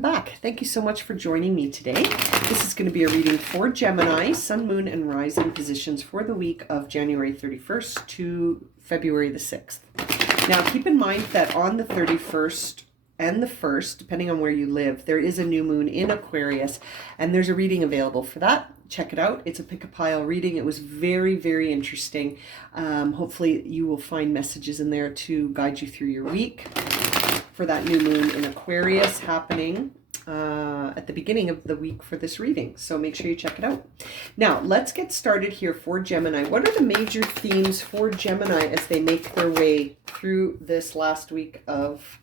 welcome back. Thank you so much for joining me today. This is going to be a reading for Gemini, Sun, Moon, and Rising positions for the week of January 31st to February the 6th. Now, keep in mind that on the 31st and the 1st, depending on where you live, there is a new moon in Aquarius, and there's a reading available for that. Check it out. It's a pick-a-pile reading. It was very, very interesting. Hopefully you will find messages in there to guide you through your week for that new moon in Aquarius happening at the beginning of the week for this reading. So make sure you check it out. Now, let's get started here for Gemini. What are the major themes for Gemini as they make their way through this last week of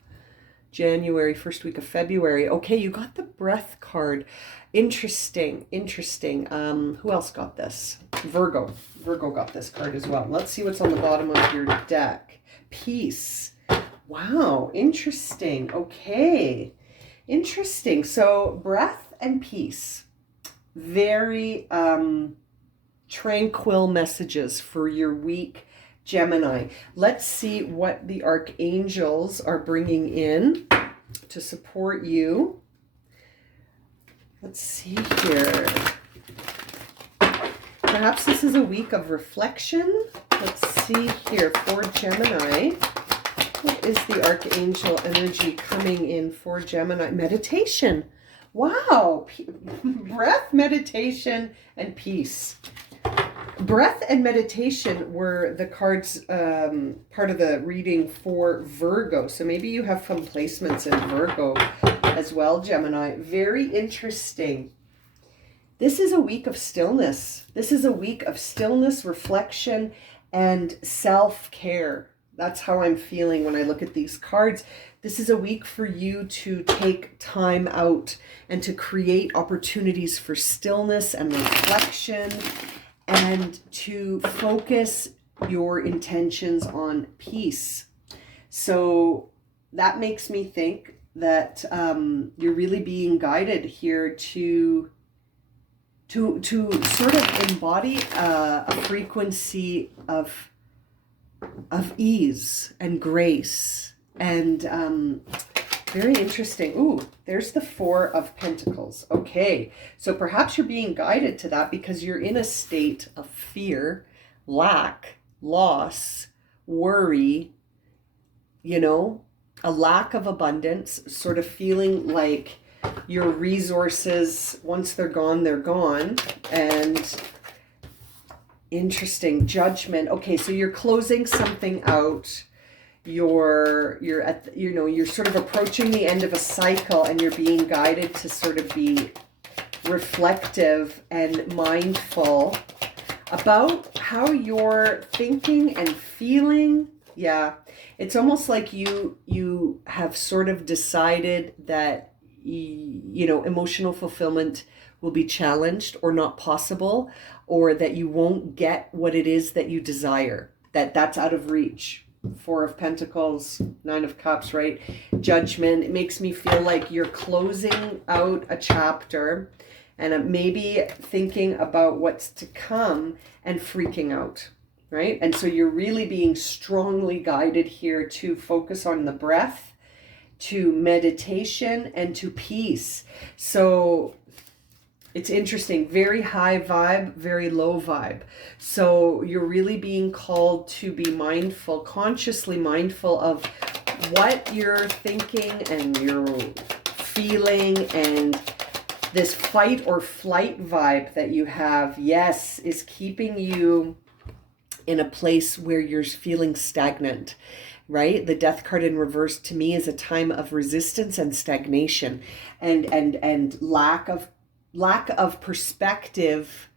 January, first week of February? Okay, you got the Breath card. Interesting. Who else got this? Virgo got this card as well. Let's see what's on the bottom of your deck. Peace. Wow, interesting. Okay, interesting. So breath and peace, very tranquil messages for your week, Gemini. Let's see what the archangels are bringing in to support you. Let's see here. Perhaps this is a week of reflection. Let's see here for Gemini. What is the archangel energy coming in for Gemini? Meditation. Wow. Breath, meditation, and peace. Breath and meditation were the cards, part of the reading for Virgo. So maybe you have some placements in Virgo as well, Gemini. Very interesting. This is a week of stillness. This is a week of stillness, reflection, and self-care. That's how I'm feeling when I look at these cards. This is a week for you to take time out and to create opportunities for stillness and reflection and to focus your intentions on peace. So that makes me think that you're really being guided here to sort of embody a frequency of ease and grace and very interesting. Ooh, there's the Four of Pentacles. Okay, so perhaps you're being guided to that because you're in a state of fear, lack, loss, worry, you know, a lack of abundance, sort of feeling like your resources, once they're gone, and interesting. Judgment. Okay, so you're closing something out. You're at, you know, you're sort of approaching the end of a cycle and you're being guided to sort of be reflective and mindful about how you're thinking and feeling. Yeah, it's almost like you have sort of decided that, you know, emotional fulfillment will be challenged or not possible, or that you won't get what it is that you desire, that's out of reach. Four of Pentacles, Nine of Cups, right? Judgment. It makes me feel like you're closing out a chapter and maybe thinking about what's to come and freaking out, right? And so you're really being strongly guided here to focus on the breath, to meditation, and to peace. So it's interesting, very high vibe, very low vibe. So you're really being called to be mindful, consciously mindful of what you're thinking and you're feeling, and this fight or flight vibe that you have, yes, is keeping you in a place where you're feeling stagnant, right? The Death card in reverse to me is a time of resistance and stagnation and lack of perspective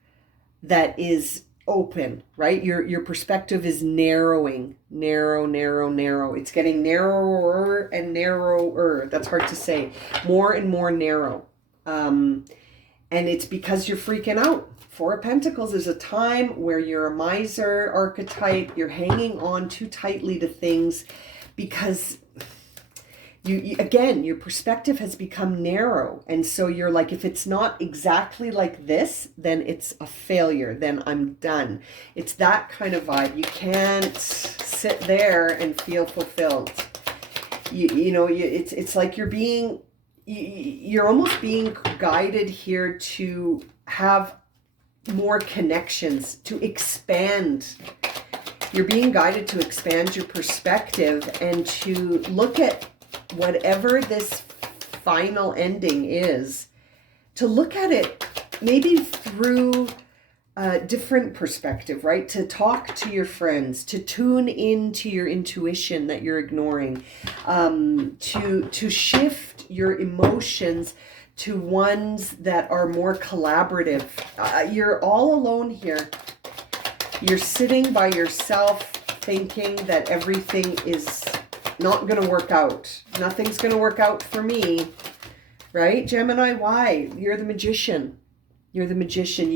that is open, right? Your perspective is narrowing, narrow. It's getting narrower and narrower. That's hard to say. More and more narrow. And it's because you're freaking out. Four of Pentacles is a time where you're a miser archetype. You're hanging on too tightly to things because you again, your perspective has become narrow. And so you're like, if it's not exactly like this, then it's a failure. Then I'm done. It's that kind of vibe. You can't sit there and feel fulfilled. It's like you're being you're almost being guided here to have more connections, to expand. You're being guided to expand your perspective and to look at whatever this final ending is, to look at it maybe through a different perspective, right? To talk to your friends, to tune into your intuition that you're ignoring, to shift your emotions to ones that are more collaborative. You're all alone here. You're sitting by yourself thinking that everything is not going to work out. Nothing's going to work out for me, right? Gemini, why? You're the magician. You're the magician.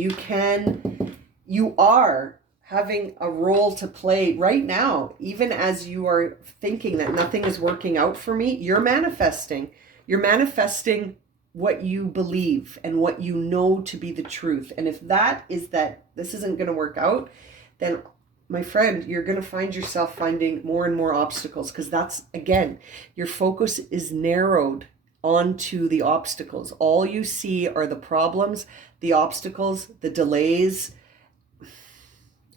You are having a role to play right now. Even as you are thinking that nothing is working out for me, you're manifesting. You're manifesting what you believe and what you know to be the truth. And if that is that this isn't going to work out, then my friend, you're going to find yourself finding more and more obstacles, because that's, again, your focus is narrowed onto the obstacles. All you see are the problems, the obstacles, the delays.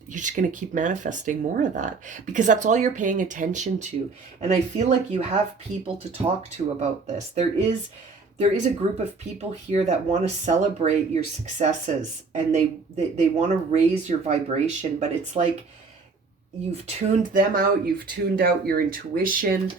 You're just going to keep manifesting more of that because that's all you're paying attention to. And I feel like you have people to talk to about this. There is a group of people here that want to celebrate your successes, and they want to raise your vibration, but it's like you've tuned them out. You've tuned out your intuition.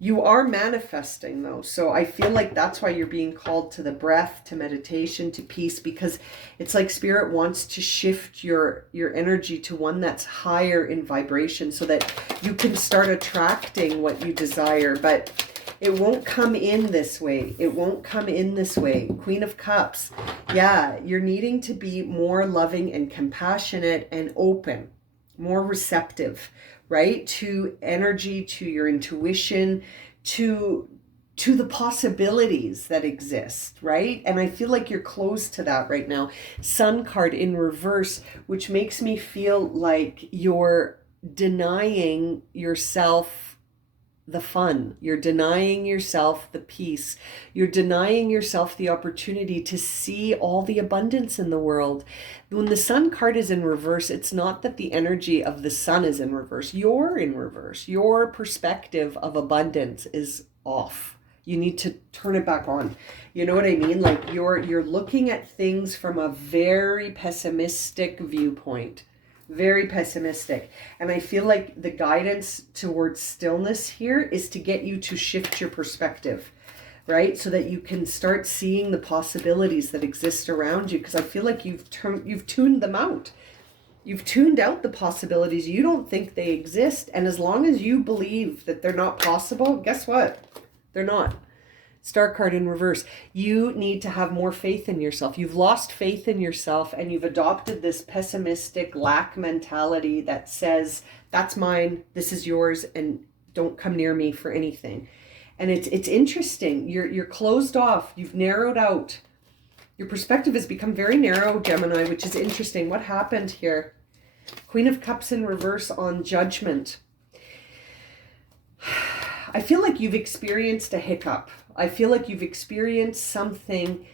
You are manifesting though. So I feel like that's why you're being called to the breath, to meditation, to peace, because it's like Spirit wants to shift your energy to one that's higher in vibration so that you can start attracting what you desire. But it won't come in this way. It won't come in this way. Queen of Cups. Yeah, you're needing to be more loving and compassionate and open, more receptive, right? To energy, to your intuition, to the possibilities that exist, right? And I feel like you're close to that right now. Sun card in reverse, which makes me feel like you're denying yourself the fun. You're denying yourself the peace. You're denying yourself the opportunity to see all the abundance in the world. When the Sun card is in reverse, it's not that the energy of the Sun is in reverse. You're in reverse. Your perspective of abundance is off. You need to turn it back on. You know what I mean? Like you're looking at things from a very pessimistic viewpoint. Very pessimistic. And I feel like the guidance towards stillness here is to get you to shift your perspective, right? So that you can start seeing the possibilities that exist around you. Because I feel like you've tuned them out. You've tuned out the possibilities. You don't think they exist. And as long as you believe that they're not possible, guess what? They're not. Star card in reverse. You need to have more faith in yourself. You've lost faith in yourself and you've adopted this pessimistic lack mentality that says, that's mine, this is yours, and don't come near me for anything. And it's interesting. You're closed off. You've narrowed out. Your perspective has become very narrow, Gemini, which is interesting. What happened here? Queen of Cups in reverse on Judgment. I feel like you've experienced a hiccup. I feel like you've experienced something,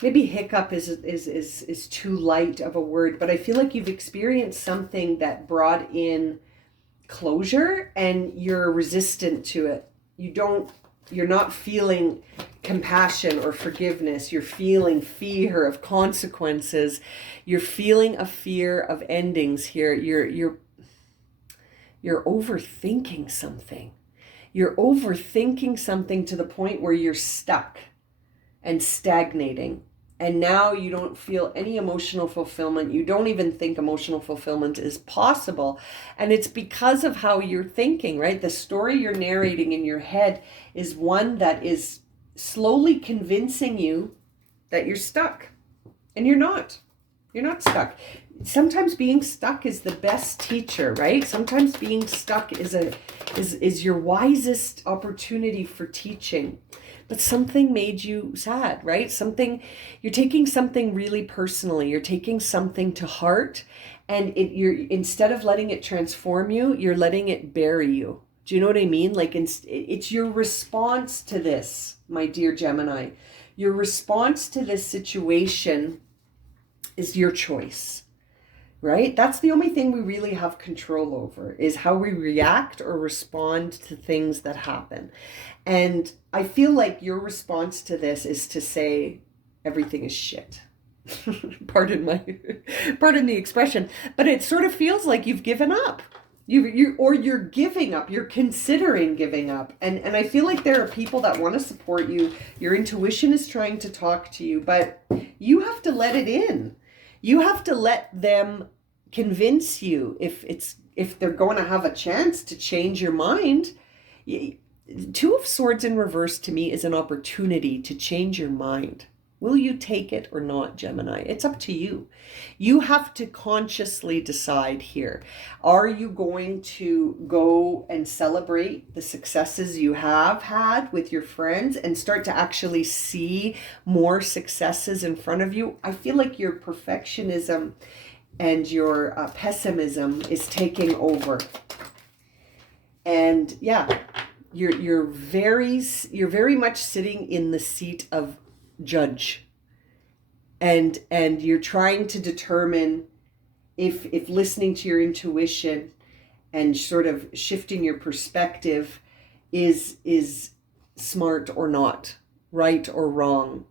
maybe hiccup is too light of a word, but I feel like you've experienced something that brought in closure and you're resistant to it. You're not feeling compassion or forgiveness. You're feeling fear of consequences. You're feeling a fear of endings here. You're overthinking something. You're overthinking something to the point where you're stuck and stagnating. And now you don't feel any emotional fulfillment. You don't even think emotional fulfillment is possible. And it's because of how you're thinking, right? The story you're narrating in your head is one that is slowly convincing you that you're stuck. And you're not. You're not stuck. Sometimes being stuck is the best teacher, right? Sometimes being stuck is your wisest opportunity for teaching. But something made you sad, right? You're taking something really personally. You're taking something to heart, and you're instead of letting it transform you, you're letting it bury you. Do you know what I mean? Like it's your response to this, my dear Gemini. Your response to this situation is your choice, right? That's the only thing we really have control over, is how we react or respond to things that happen. And I feel like your response to this is to say everything is shit. Pardon the expression, but it sort of feels like you've given up. You're giving up. You're considering giving up. And I feel like there are people that want to support you. Your intuition is trying to talk to you, but you have to let it in. You have to let them convince you if they're going to have a chance to change your mind. Two of Swords in reverse to me is an opportunity to change your mind. Will you take it or not, Gemini? It's up to you. You have to consciously decide here. Are you going to go and celebrate the successes you have had with your friends and start to actually see more successes in front of you? I feel like your perfectionism and your pessimism is taking over. And yeah, you're very much sitting in the seat of judge, and you're trying to determine if listening to your intuition and sort of shifting your perspective is smart or not, right or wrong,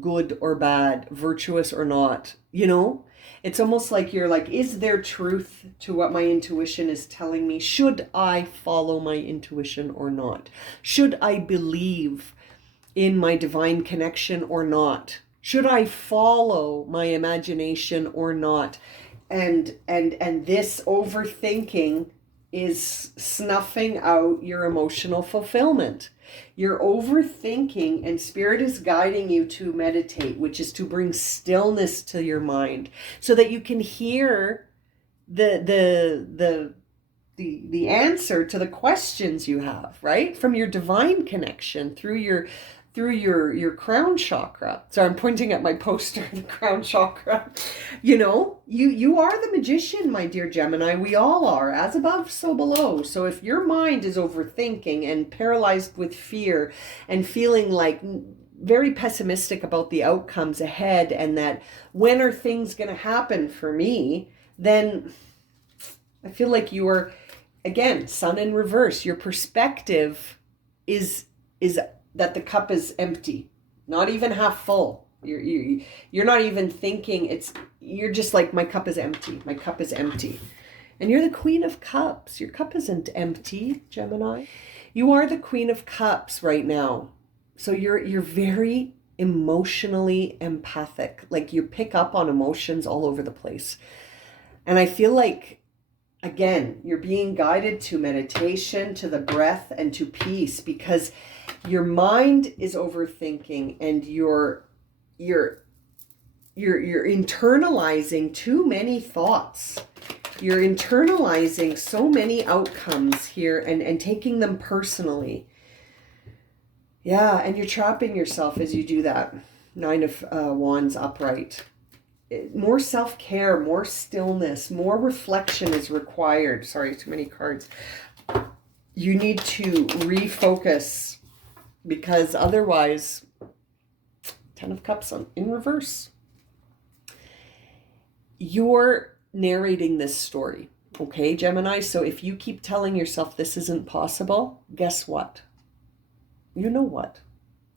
good or bad, virtuous or not. You know, it's almost like you're like, is there truth to what my intuition is telling me? Should I follow my intuition or not? Should I believe in my divine connection or not? Should I follow my imagination or not? And this overthinking is snuffing out your emotional fulfillment. You're overthinking, and Spirit is guiding you to meditate, which is to bring stillness to your mind so that you can hear the answer to the questions you have, right? From your divine connection through your crown chakra. So I'm pointing at my poster, the crown chakra. You know, you are the magician, my dear Gemini. We all are, as above, so below. So if your mind is overthinking and paralyzed with fear and feeling like very pessimistic about the outcomes ahead, and that when are things going to happen for me, then I feel like you are, again, sun in reverse. Your perspective is that the cup is empty, not even half full. You're not even thinking you're just like, my cup is empty. My cup is empty. And you're the Queen of Cups. Your cup isn't empty, Gemini. You are the Queen of Cups right now. So you're very emotionally empathic. Like, you pick up on emotions all over the place. And I feel like, again, you're being guided to meditation, to the breath, and to peace, because your mind is overthinking, and you're internalizing too many thoughts. You're internalizing so many outcomes here and taking them personally. Yeah, and you're trapping yourself as you do that. 9 of Wands upright. More self-care, more stillness, more reflection is required. Sorry, too many cards. You need to refocus, because otherwise, 10 of Cups in reverse. You're narrating this story, okay, Gemini? So if you keep telling yourself this isn't possible, guess what? You know what?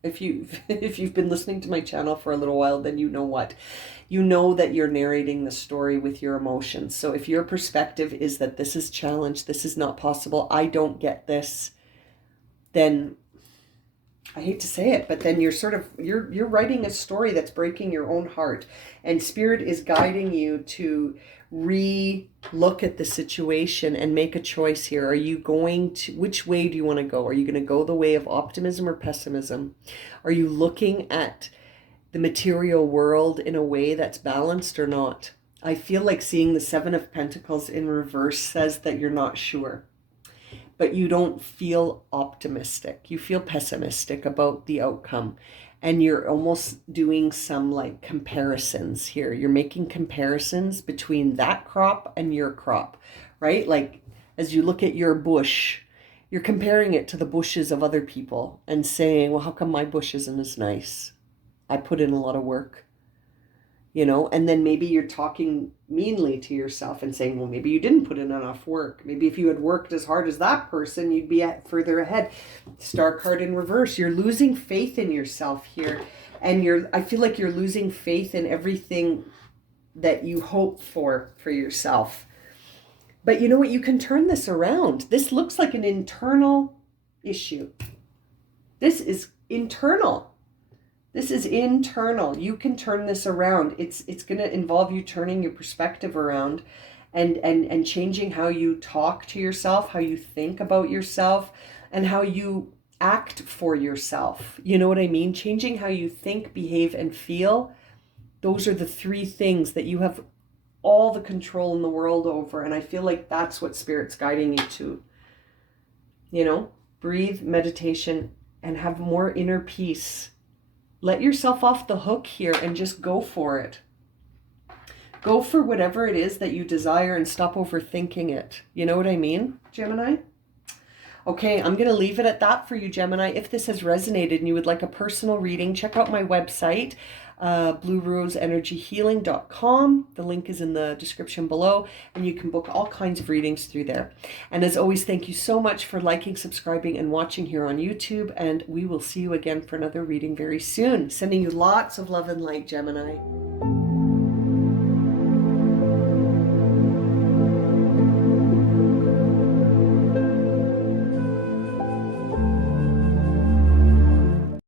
If you've been listening to my channel for a little while, then you know what. You know that you're narrating the story with your emotions. So if your perspective is that this is challenged, this is not possible, I don't get this, then I hate to say it, but then you're writing a story that's breaking your own heart. And Spirit is guiding you to re-look at the situation and make a choice here. Are you going to, which way do you want to go? Are you going to go the way of optimism or pessimism? Are you looking at the material world in a way that's balanced or not? I feel like seeing the 7 of Pentacles in reverse says that you're not sure, but you don't feel optimistic. You feel pessimistic about the outcome. And you're almost doing some like comparisons here. You're making comparisons between that crop and your crop, right? Like, as you look at your bush You're comparing it to the bushes of other people and saying, well, how come my bush isn't as nice? I put in a lot of work, and then maybe you're talking meanly to yourself and saying, well, maybe you didn't put in enough work. Maybe if you had worked as hard as that person, you'd be further ahead. Star card in reverse. You're losing faith in yourself here. And I feel like you're losing faith in everything that you hope for yourself. But you know what? You can turn this around. This looks like an internal issue. This is internal. This is internal. You can turn this around. It's going to involve you turning your perspective around and changing how you talk to yourself, how you think about yourself, and how you act for yourself. You know what I mean? Changing how you think, behave, and feel. Those are the three things that you have all the control in the world over. And I feel like that's what Spirit's guiding you to. Breathe, meditation, and have more inner peace. Let yourself off the hook here and just go for it. Go for whatever it is that you desire and stop overthinking it. You know what I mean, Gemini? Okay, I'm going to leave it at that for you, Gemini. If this has resonated and you would like a personal reading, check out my website, blueroseenergyhealing.com. The link is in the description below, and you can book all kinds of readings through there. And as always, thank you so much for liking, subscribing, and watching here on YouTube, and we will see you again for another reading very soon. Sending you lots of love and light, Gemini.